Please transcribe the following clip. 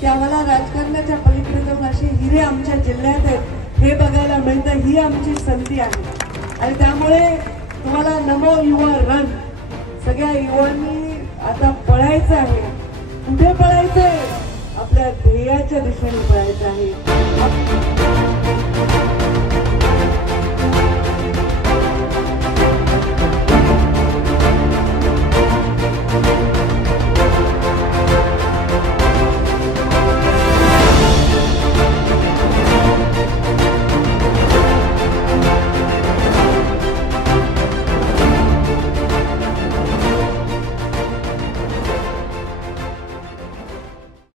की आम्हाला राजकारणाच्या पलीकडे जाऊन असे हिरे आमच्या जिल्ह्यात आहेत हे बघायला मिळतं. ही आमची संधी आहे आणि त्यामुळे तुम्हाला नमो युवा रन. सगळ्या युवांनी आता पळायचं आहे. कुठे पळायचंय? आपल्या ध्येयाच्या दिशेने पळायचं आहे.